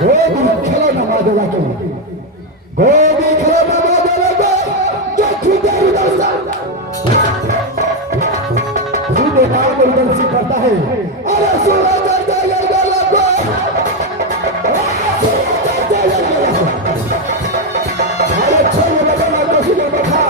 गोदी खेलो न माधवा के गोदी खेलो न माधवा के जो खुदे उधर से खुदे नाम को उधर से करता है अरे सूरज जल जल जल अरे छोड़ बना तो सीधे बैठा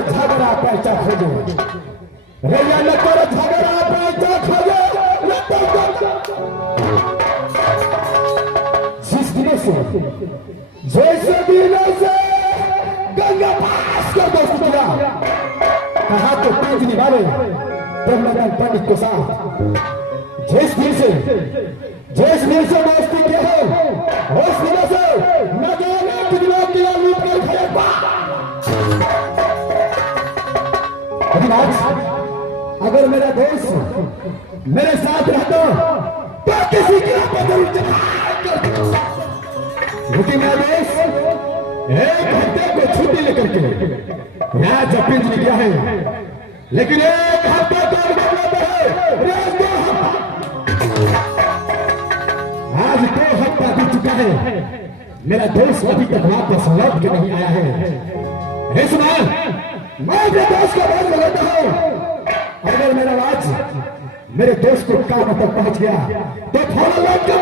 झगड़ा पैसा खोजो रैया न करो झगड़ा पैसा खोजो जिस दिनों से जैसे दिनों से गंगा पास कर दो सुनिया कहा तो तेज निभावे ब्रह्मज्ञान पंडित के साथ जिस दिन से दोस्ती के हो उस दिन से न जाने कितनों की लूट कर खड़े लेकिन आज अगर मेरा देश मेरे साथ रहता तो किसी की लेकिन मेरा देश एक हफ्ते को छुट्टी लेकर के यहाँ जपिंज गया है लेकिन एक हफ्ते का मतलब है बीत चुका है, मेरा दोस्त अभी तक वापस लौट के नहीं आया है। इस बार मैं अपने दोस्त को बहुत लगाता हूँ। अगर मेरा आवाज मेरे दोस्त को कानों तक पहुंच गया तो थोड़ा लौट कर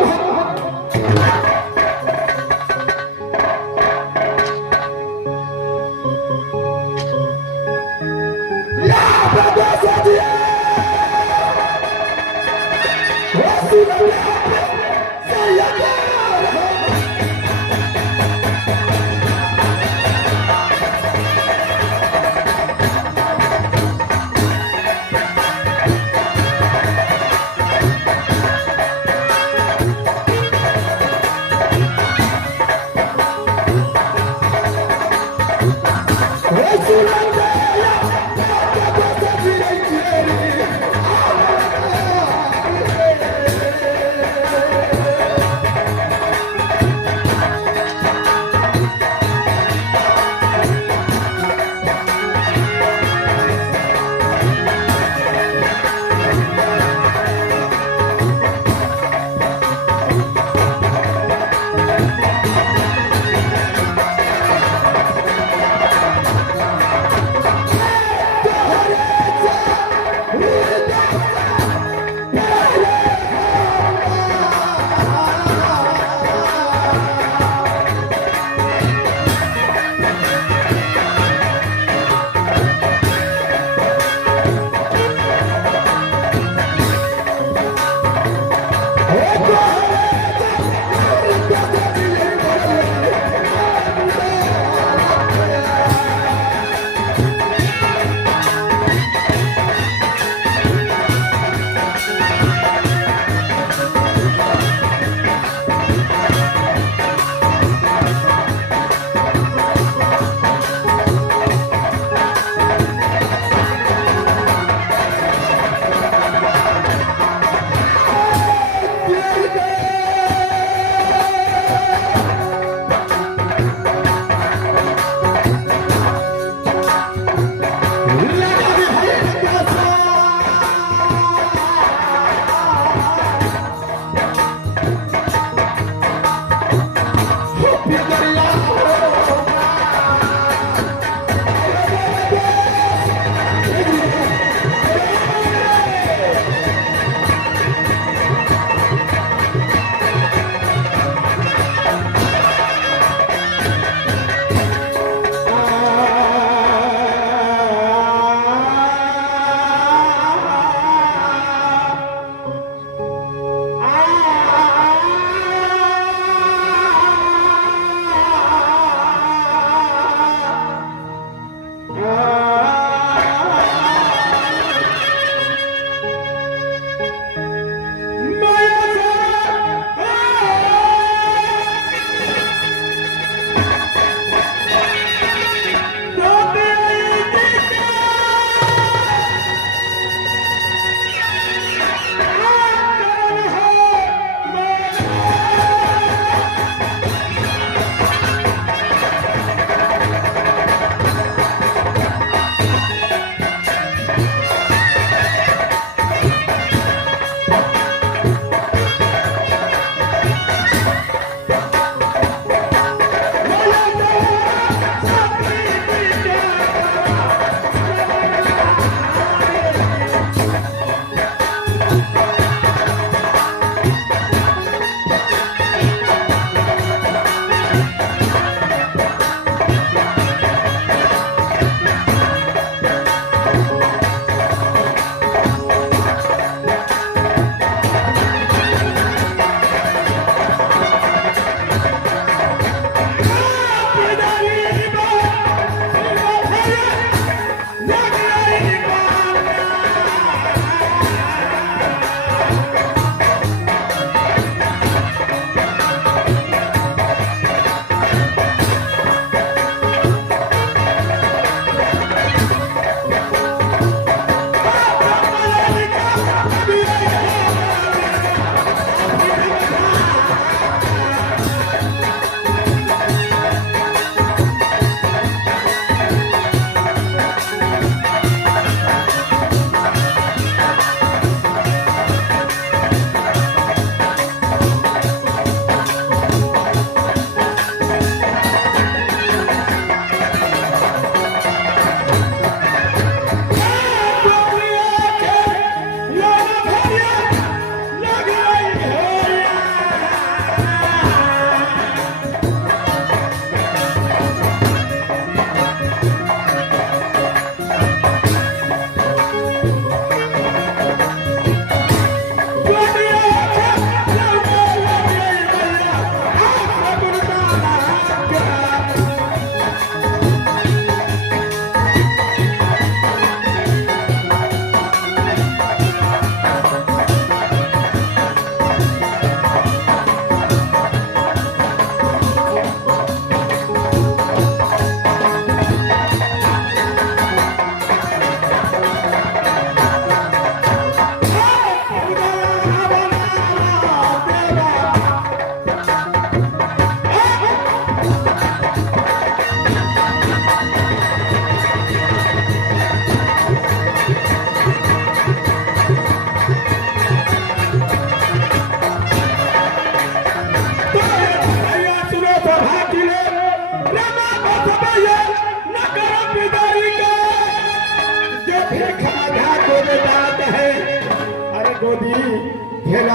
There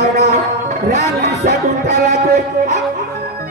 भावना रानी शकुंतला को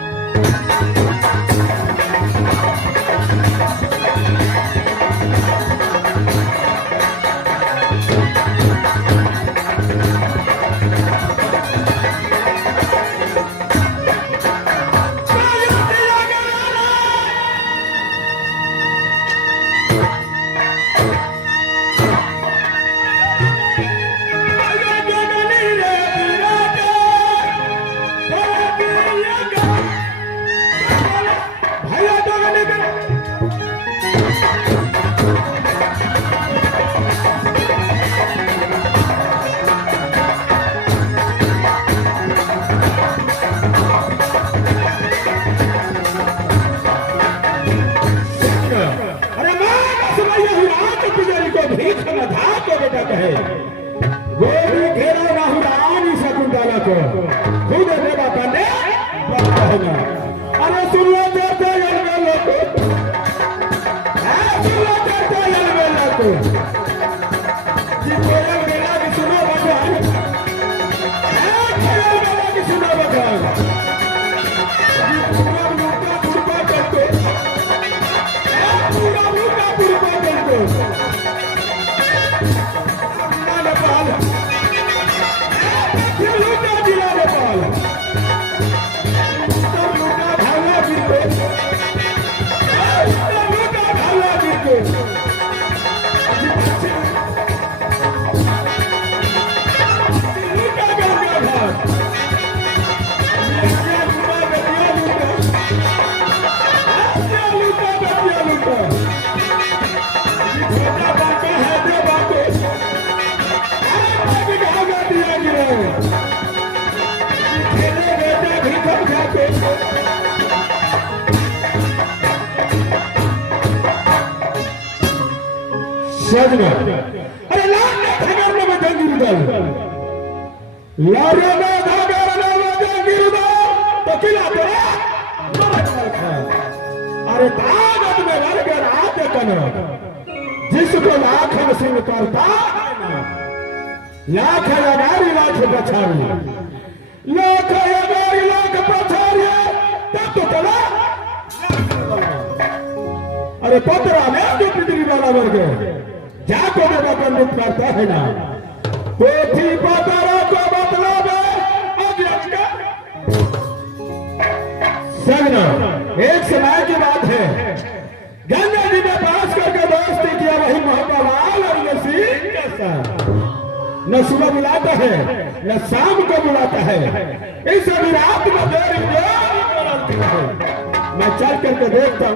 गोरी घेरा राहुल शकुंतला को खुद देवा करने अरे सुन लो करते लोग सुन लो करते लोग जी कोयल मेला की सुनो भगवान कोयल मेला की सुनो भगवान पूरा पूरा करते पूरा करते अरे लारे में तो किला अरे ताकत में भर कर आते कनक जिसको लाखन सिंह करता लाख लगारी लाख बछारी लाख लगारी लाख बछारी तब तो चला अरे पतरा में जो पितरी वाला वर्ग जाको देवा बंदूक करता है ना पोथी पतरा को मतलब सगना एक समय की बात है गंगा जी ने पास करके दोस्ती किया वही मोहब्बत लाल और नसीब कैसा न सुबह बुलाता है न शाम को बुलाता है इस अभी रात में देर मैं चल करके देखता हूँ।